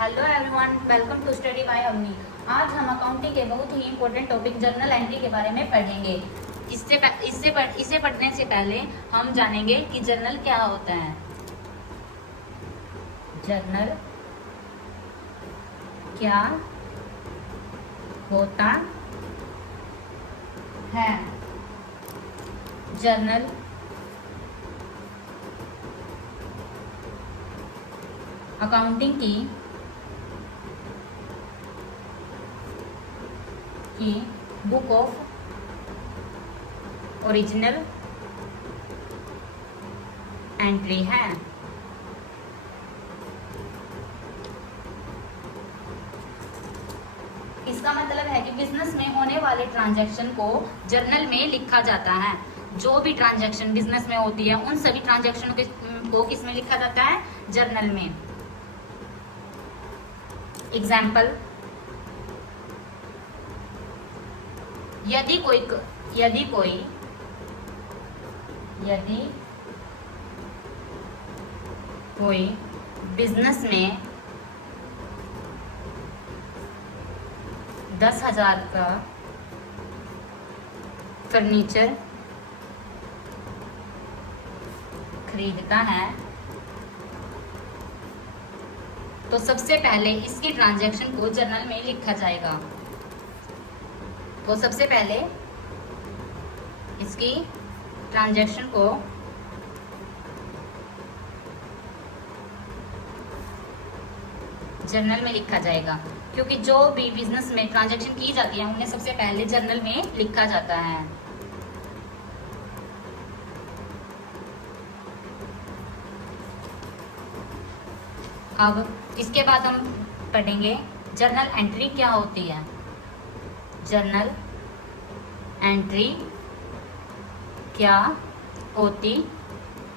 Hello everyone, welcome to study by Avni. आज हम accounting के बहुत ही इंपॉर्टेंट टॉपिक जर्नल एंट्री के बारे में पढ़ेंगे। इसे पढ़ने से पहले हम जानेंगे कि जर्नल क्या होता है। जर्नल क्या होता है? जर्नल अकाउंटिंग की बुक ऑफ ओरिजिनल एंट्री है। इसका मतलब है कि बिजनेस में होने वाले ट्रांजैक्शन को जर्नल में लिखा जाता है। जो भी ट्रांजैक्शन बिजनेस में होती है उन सभी ट्रांजैक्शन को किस में लिखा जाता है? जर्नल में। एग्जाम्पल, यदि कोई बिजनेस में 10,000 का फर्नीचर खरीदता है तो सबसे पहले इसकी ट्रांजैक्शन को जर्नल में लिखा जाएगा। तो सबसे पहले इसकी ट्रांजैक्शन को जर्नल में लिखा जाएगा, क्योंकि जो भी बिजनेस में ट्रांजैक्शन की जाती है उन्हें सबसे पहले जर्नल में लिखा जाता है। अब इसके बाद हम पढ़ेंगे जर्नल एंट्री क्या होती है। जर्नल एंट्री क्या होती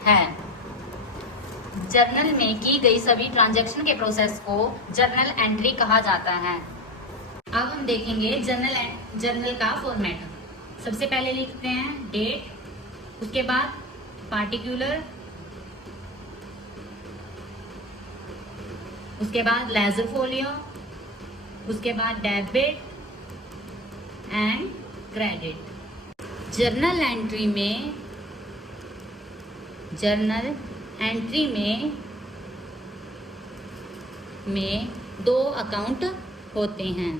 है? जर्नल में की गई सभी ट्रांजैक्शन के प्रोसेस को जर्नल एंट्री कहा जाता है। अब हम देखेंगे जर्नल का फॉर्मेट। सबसे पहले लिखते हैं डेट, उसके बाद पार्टिकुलर, उसके बाद लेजर फोलियो, उसके बाद debit and credit. Journal entry में दो अकाउंट होते हैं।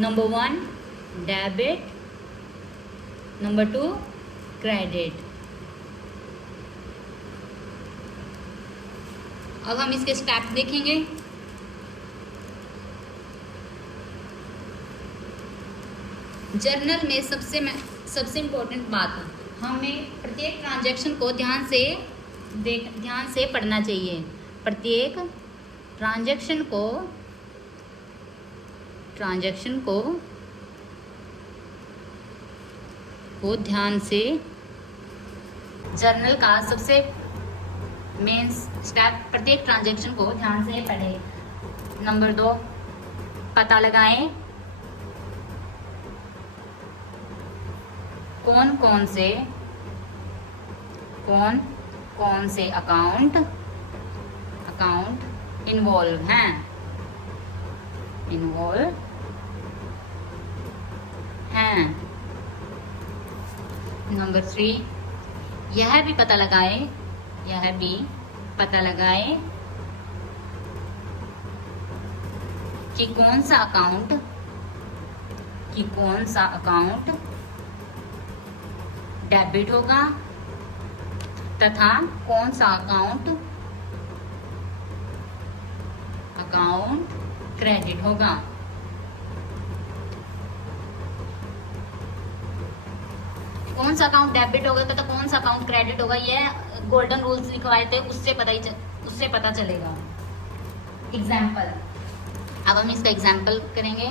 Number 1 debit, number 2 credit. अब हम इसके स्टेप देखेंगे। जर्नल में सबसे इम्पोर्टेंट बात, हमें प्रत्येक ट्रांजैक्शन को ध्यान से पढ़ना चाहिए। प्रत्येक ट्रांजैक्शन को ध्यान से, जर्नल का सबसे मेन स्टेप, प्रत्येक ट्रांजैक्शन को ध्यान से पढ़ें। नंबर 2 पता लगाएं कौन कौन से अकाउंट इन्वॉल्व हैं। नंबर 3 यह भी पता लगाएं कि कौन सा अकाउंट डेबिट होगा तथा कौन सा अकाउंट क्रेडिट होगा। कौन सा अकाउंट डेबिट होगा तथा कौन सा अकाउंट क्रेडिट होगा, यह गोल्डन रूल्स लिखवाए थे, उससे पता चलेगा। एग्जाम्पल, अब हम इसका एग्जाम्पल करेंगे।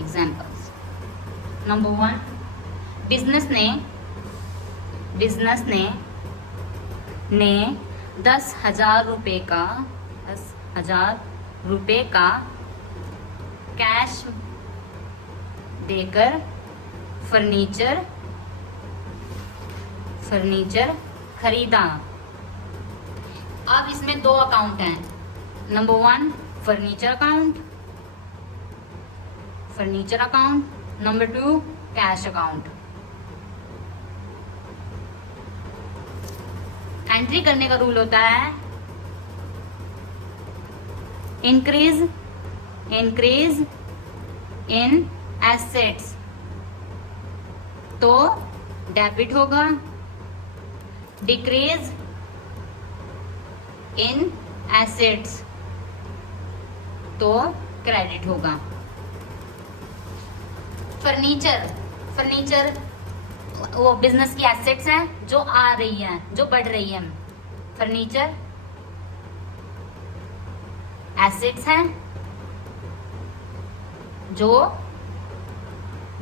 एग्जाम्पल्स, नंबर 1 बिजनेस ने 10,000 रुपए का कैश देकर फर्नीचर फर्नीचर खरीदा। अब इसमें 2 अकाउंट हैं, number 1 furniture account, number 2 cash account. Entry करने का रूल होता है इंक्रीज इन एसेट्स, तो डेबिट होगा, डिक्रीज इन एसेट्स तो क्रेडिट होगा। फर्नीचर वो बिजनेस की एसेट्स हैं जो आ रही है, जो बढ़ रही है। फर्नीचर एसेट्स हैं जो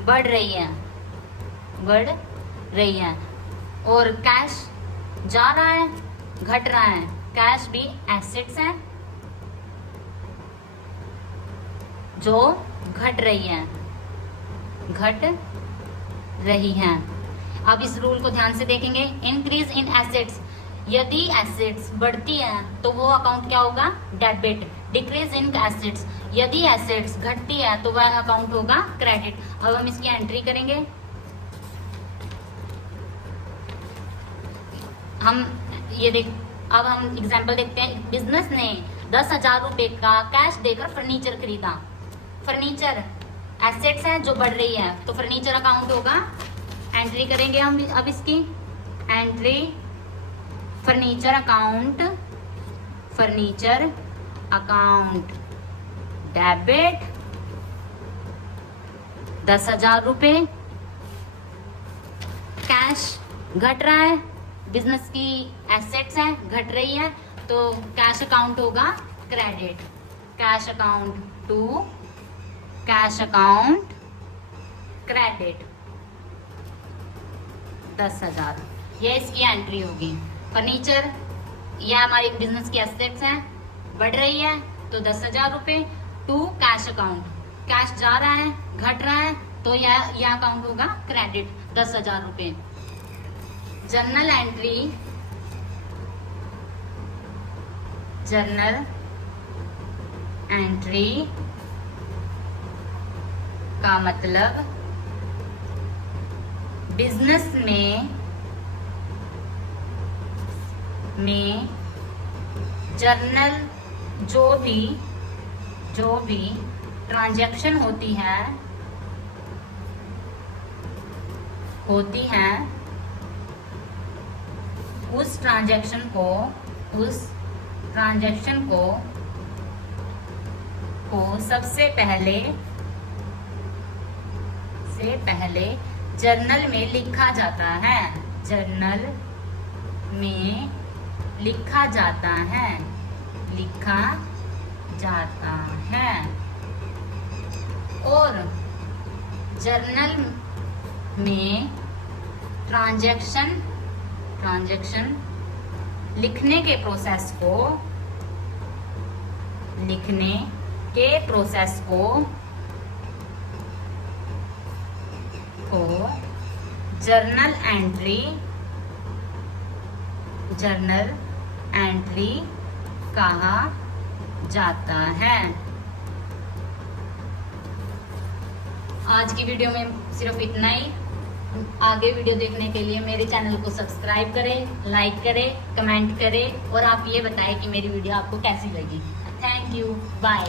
बढ़ रही है, और कैश जा रहा है, घट रहा है। कैश भी एसेट्स हैं जो घट रही हैं। अब इस रूल को ध्यान से देखेंगे। इंक्रीज इन एसेट्स, यदि एसेट्स बढ़ती है तो वो अकाउंट क्या होगा, डेबिट। डिक्रीज इन एसेट्स, यदि एसेट्स घटती है तो वह अकाउंट होगा क्रेडिट। अब हम इसकी एंट्री करेंगे। अब हम एग्जाम्पल देखते हैं। बिजनेस ने 10,000 रुपए का कैश देकर फर्नीचर खरीदा। फर्नीचर एसेट्स है जो बढ़ रही है, तो फर्नीचर अकाउंट होगा। एंट्री करेंगे हम अब इसकी एंट्री, फर्नीचर अकाउंट डेबिट 10,000 रुपए। कैश घट रहा है, बिजनेस की एसेट्स है घट रही है, तो कैश अकाउंट होगा credit. Cash account to cash account credit 10,000, ये इसकी एंट्री होगी। फर्नीचर, यह हमारी बिजनेस की एसेट्स हैं, बढ़ रही है तो 10,000 रुपए। टू कैश अकाउंट, कैश जा रहा है, घट रहा है, तो यह अकाउंट होगा क्रेडिट 10,000 रुपए। जर्नल एंट्री का मतलब बिजनेस में जर्नल जो भी ट्रांजैक्शन होती है उस ट्रांजैक्शन को सबसे पहले जर्नल में लिखा जाता है। और जर्नल में ट्रांजैक्शन लिखने के प्रोसेस को जर्नल एंट्री कहा जाता है। आज की वीडियो में सिर्फ इतना ही। आगे वीडियो देखने के लिए मेरे चैनल को सब्सक्राइब करें, लाइक करें, कमेंट करें और आप ये बताएं कि मेरी वीडियो आपको कैसी लगी। Thank you, bye.